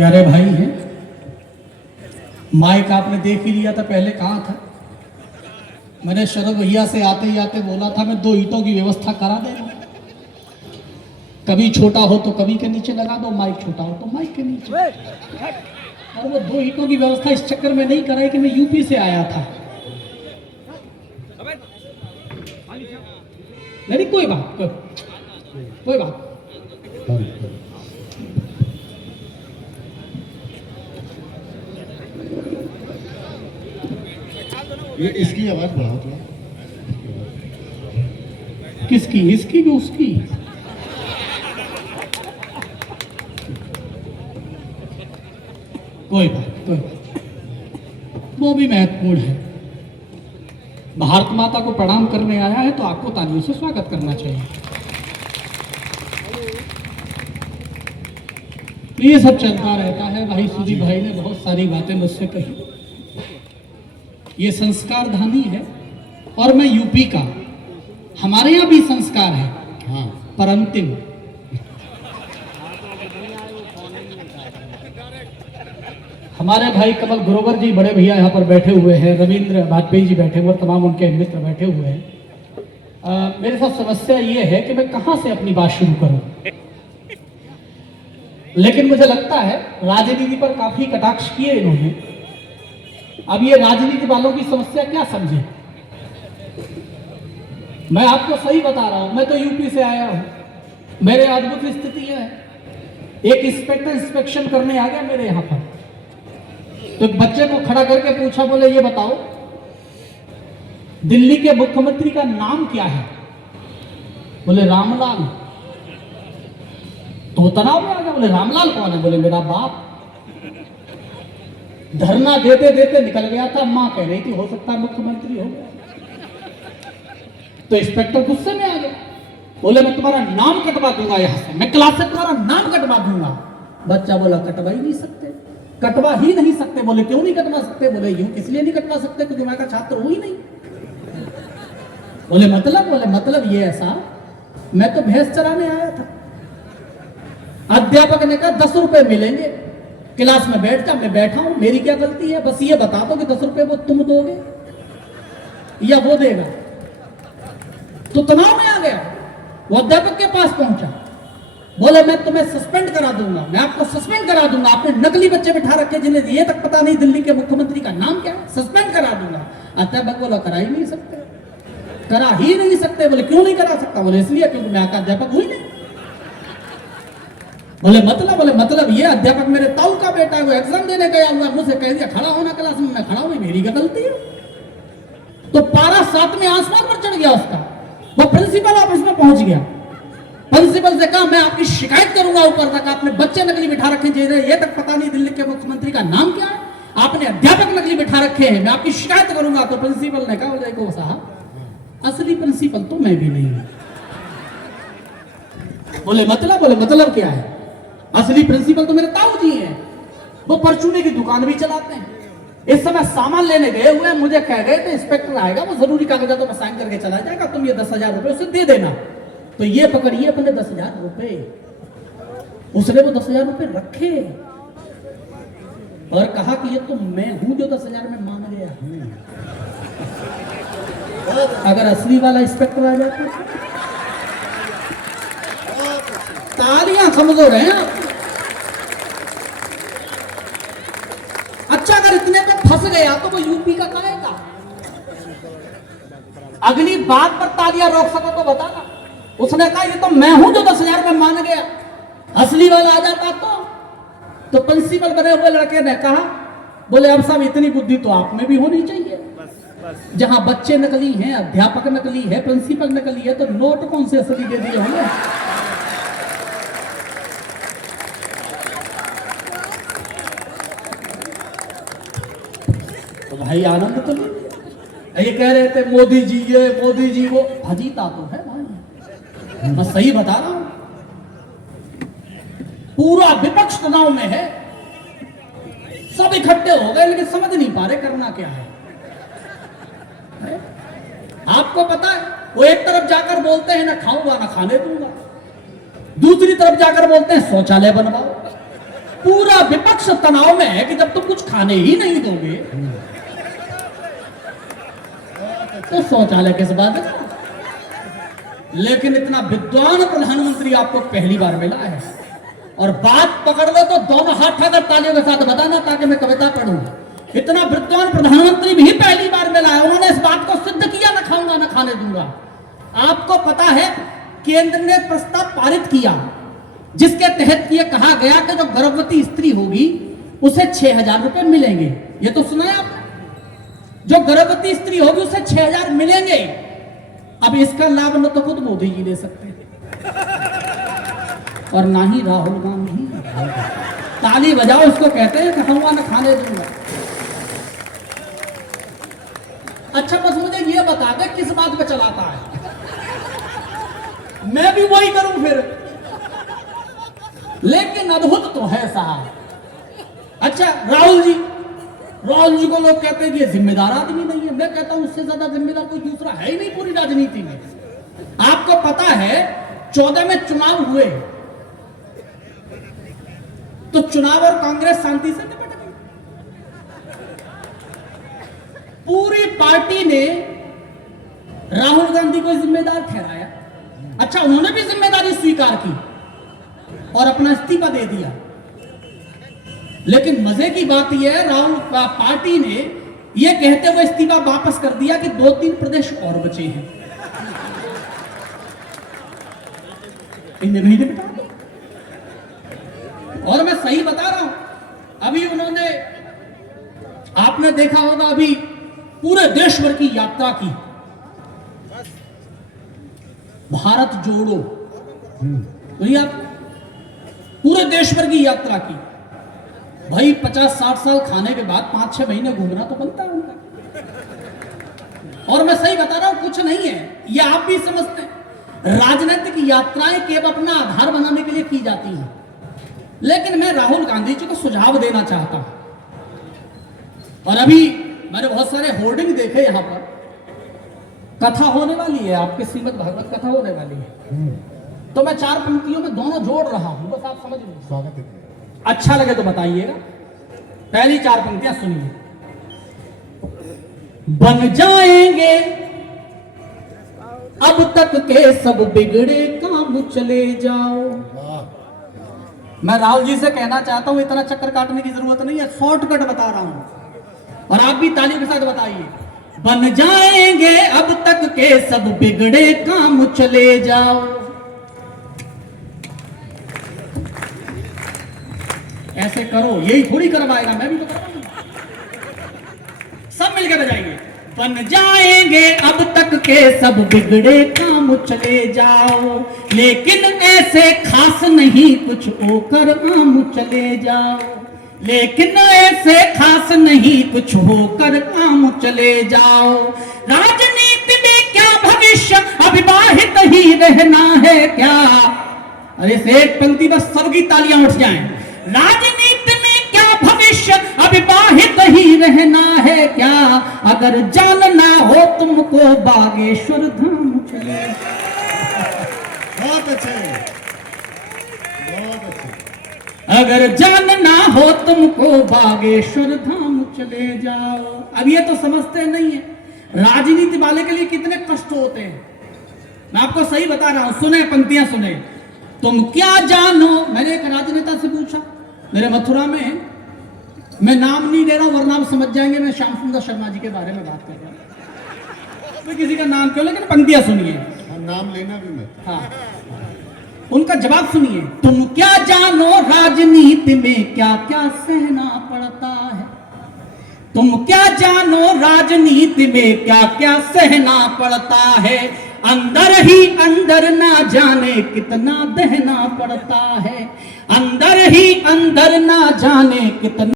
प्यारे भाई हैं, माइक आपने देख ही लिया था, पहले कहाँ था। मैंने शरद भैया से आते ही आते बोला था मैं 2 ईंटों की व्यवस्था करा देगा, कभी छोटा हो तो कभी के नीचे लगा दो, माइक छोटा हो तो माइक के नीचे। और वो 2 ईंटों की व्यवस्था इस चक्कर में नहीं कराई कि मैं यूपी से आया था। नहीं कोई बात, कोई बात। ये इसकी आवाज बढ़ाओ थोड़ा। किसकी? इसकी भी उसकी? कोई बात, कोई बात, वो भी महत्वपूर्ण है। भारत माता को प्रणाम करने आया है तो आपको तालियों से स्वागत करना चाहिए। ये सब चलता रहता है। भाई सुदीप भाई ने बहुत सारी बातें मुझसे कही। ये संस्कार धानी है और मैं यूपी का। हमारे यहाँ भी संस्कार है, हाँ, पर अंतिम। हमारे भाई कमल ग्रोवर जी बड़े भैया यहाँ पर बैठे हुए हैं, रविंद्र वाजपेयी जी बैठे हुए, तमाम उनके मित्र बैठे हुए हैं। मेरे साथ समस्या ये है कि मैं कहाँ से अपनी बात शुरू करूं, लेकिन मुझे लगता है राजनीति पर काफी कटाक्ष किए इन्होंने। अब ये राजनीति वालों की समस्या क्या समझे। मैं आपको सही बता रहा हूं, मैं तो यूपी से आया हूं, मेरे अद्भुत स्थिति है। एक इंस्पेक्टर इंस्पेक्शन करने आ गया मेरे यहां पर, तो एक बच्चे को खड़ा करके पूछा, बोले ये बताओ दिल्ली के मुख्यमंत्री का नाम क्या है। बोले रामलाल। तो तनाव में आ गया, बोले रामलाल कौन है। बोले मेरा बाप। धरना देते देते निकल गया था, मां कह रही थी हो सकता है मुख्यमंत्री हो। तो इंस्पेक्टर गुस्से में आ गया, बोले मैं तुम्हारा नाम कटवा दूंगा, यहां से मैं क्लास से तुम्हारा नाम कटवा दूंगा। बच्चा बोला कटवा ही नहीं सकते, कटवा ही नहीं सकते। बोले क्यों नहीं कटवा सकते। बोले यूं इसलिए नहीं कटवा सकते क्योंकि मैं का छात्र हूं ही नहीं। बोले मतलब ये ऐसा, मैं तो भैंस चराने आया था। अध्यापक ने कहा 10 रुपए मिलेंगे, क्लास में बैठ जा। मैं बैठा हूं, मेरी क्या गलती है। बस ये बता दो कि 10 रुपए वो तुम दोगे या वो देगा। तो तनाव में आ गया, वो अध्यापक के पास पहुंचा, बोले मैं तुम्हें सस्पेंड करा दूंगा, मैं आपको सस्पेंड करा दूंगा। आपने नकली बच्चे बिठा रखे जिन्हें ये तक पता नहीं दिल्ली के मुख्यमंत्री का नाम क्या है, सस्पेंड करा दूंगा। अध्यापक बोला करा ही नहीं सकते, करा ही नहीं सकते। बोले क्यों नहीं करा सकता। बोले इसलिए क्योंकि मैं आपका अध्यापक हुई नहीं। बोले मतलब ये अध्यापक मेरे ताऊ का बेटा है, वो एग्जाम देने गया हुआ, मुझसे कह दिया खड़ा होना क्लास में, मैं खड़ा हूं, मेरी क्या गलती है। तो पारा 7वें आसमान पर चढ़ गया उसका। वो प्रिंसिपल ऑफिस में पहुंच गया, प्रिंसिपल से कहा मैं आपकी शिकायत करूंगा ऊपर तक। आपने बच्चे नकली बिठा रखे जिन्हें ये तक पता नहीं दिल्ली के मुख्यमंत्री का नाम क्या है, आपने अध्यापक नकली बिठा रखे हैं, मैं आपकी शिकायत करूंगा। तो प्रिंसिपल ने कहा देखो साहब, असली प्रिंसिपल तो मैं भी नहीं हूं। बोले मतलब क्या है। असली प्रिंसिपल तो मेरे ताऊ जी हैं, वो परचूने की दुकान भी चलाते हैं। इस समय सामान लेने गए हुए, मुझे कह रहे थे इंस्पेक्टर आएगा, वो जरूरी कागजातों में साइन करके चला जाएगा, तुम ये 10,000 रुपए उसे दे देना। तो ये पकड़िए अपने 10,000 रुपए। उसने वो 10,000 रुपए रखे और कहा कि ये तो मैं हूं जो 10,000 में मान गया हूं। अगर असली वाला इंस्पेक्टर आ जाता, तालियां कमजोर हैं आप। अच्छा अगर इतने पे फंस गया तो वो यूपी का कहेगा। अगली बात पर तालियां रोक सको तो बताना। उसने कहा ये तो मैं हूं जो 10,000 में मान गया, असली वाला आ जाता तो प्रिंसिपल बने हुए लड़के ने कहा, बोले अब साहब इतनी बुद्धि तो आप में भी होनी चाहिए। जहां बच्चे नकली हैं, अध्यापक नकली है, प्रिंसिपल नकली है, तो नोट कौन से असली दे दिए होंगे। तो भाई आनंद तो नहीं। ये कह रहे थे मोदी जी ये मोदी जी वो, फजीता तो है भाई, मैं सही बता रहा हूं। पूरा विपक्ष तनाव में है, सब इकट्ठे हो गए लेकिन समझ नहीं पा रहे करना क्या है। आपको पता है वो एक तरफ जाकर बोलते हैं ना खाऊंगा ना खाने दूंगा, दूसरी तरफ जाकर बोलते हैं शौचालय बनवाओ। पूरा विपक्ष तनाव में है कि जब तुम कुछ खाने ही नहीं दोगे तो शौचालय किस बात है। लेकिन इतना विद्वान प्रधानमंत्री आपको पहली बार मिला है, और बात पकड़ लो तो दोनों हाथ उठाकर तालियों के साथ बताना ताकि मैं कविता पढ़ूं। इतना विद्वान प्रधानमंत्री भी पहली बार मिला है, उन्होंने इस बात को सिद्ध किया, न खाऊंगा न खाने दूंगा। आपको पता है केंद्र ने प्रस्ताव पारित किया जिसके तहत यह कहा गया कि जो गर्भवती स्त्री होगी उसे 6,000 रुपए मिलेंगे। ये तो सुना है आपने, जो गर्भवती स्त्री होगी उसे 6,000 मिलेंगे। अब इसका लाभ न तो खुद मोदी जी ले सकते और ना ही राहुल गांधी। ताली बजाओ, इसको कहते हैं कि खाऊंगा न खाने दूंगा। अच्छा बस मुझे ये बता दे किस बात पे चलाता है, मैं भी वही करूं फिर। लेकिन अद्भुत तो है साहब। अच्छा राहुल जी को लोग कहते हैं कि ये जिम्मेदार आदमी नहीं है। मैं कहता हूं उससे ज्यादा जिम्मेदार कोई दूसरा है ही नहीं पूरी राजनीति में। आपको पता है 14 में चुनाव हुए तो चुनाव और कांग्रेस शांति से निपट गई। पूरी पार्टी ने राहुल गांधी को जिम्मेदार ठहराया। अच्छा उन्होंने भी जिम्मेदारी स्वीकार की और अपना इस्तीफा दे दिया। लेकिन मजे की बात यह है राहुल पार्टी ने यह कहते हुए इस्तीफा वापस कर दिया कि 2-3 प्रदेश और बचे हैं, इन्हें नहीं निपटा। और मैं सही बता रहा हूं, अभी उन्होंने आपने देखा होगा अभी पूरे देश भर की यात्रा की, भारत जोड़ो, आप पूरे देश भर की यात्रा की। भाई 50-60 साल खाने के बाद 5-6 महीने घूमना तो बनता है उनका। और मैं सही बता रहा हूं, कुछ नहीं है, ये आप भी समझते हैं। राजनीतिक यात्राएं केवल अपना आधार बनाने के लिए की जाती हैं। लेकिन मैं राहुल गांधी जी को सुझाव देना चाहता हूं। और अभी मैंने बहुत सारे होर्डिंग देखे, यहां पर कथा होने वाली है, आपके श्रीमद् भागवत कथा होने वाली है, तो मैं 4 पंक्तियों में दोनों जोड़ रहा हूं, बस आप समझ लीजिए। स्वागत है। अच्छा लगे तो बताइएगा। पहली 4 पंक्तियां सुनिए। बन जाएंगे अब तक के सब बिगड़े काम, चले जाओ। मैं राहुल जी से कहना चाहता हूं इतना चक्कर काटने की जरूरत नहीं है, शॉर्टकट बता रहा हूं और आप भी तालियों के साथ बताइए। बन जाएंगे अब तक के सब बिगड़े काम, चले जाओ। ऐसे करो, यही थोड़ी करवाएगा, मैं भी तो करवाऊंगा। सब मिलकर बजाएंगे। बन जाएंगे अब तक के सब बिगड़े काम, चले जाओ। लेकिन ऐसे खास नहीं कुछ होकर आम, चले जाओ। लेकिन ऐसे खास नहीं कुछ होकर आम, चले जाओ। राजनीति में क्या भविष्य, अविवाहित ही रहना है क्या। अरे से एक पंक्ति बस सबकी तालियां उठ जाएं। राजनीति में क्या भविष्य, अविवाहित ही रहना है क्या। अगर जानना हो तुमको बागेश्वर धाम, चले। बहुत अच्छे, बहुत अच्छे। अगर जानना हो तुमको बागेश्वर धाम, चले जाओ। अब ये तो समझते नहीं है राजनीति वाले के लिए कितने कष्ट होते हैं। मैं आपको सही बता रहा हूं, सुने पंक्तियां सुने। तुम क्या जानो, मैंने एक राजनेता से पूछा मेरे मथुरा में, मैं नाम नहीं ले रहा हूं वरना आप समझ जाएंगे मैं श्याम सुंदर शर्मा जी के बारे में बात कर रहा हूं। तो किसी का नाम क्यों, लेकिन पंक्तियां सुनिए। नाम लेना भी मत। हाँ, उनका जवाब सुनिए। तुम क्या जानो राजनीति में क्या क्या सहना पड़ता है। तुम क्या जानो राजनीति में क्या क्या सहना पड़ता है। अंदर ही अंदर ना जाने कितना दहना पड़ता है। अंदर ही अंदर ना जाने कितना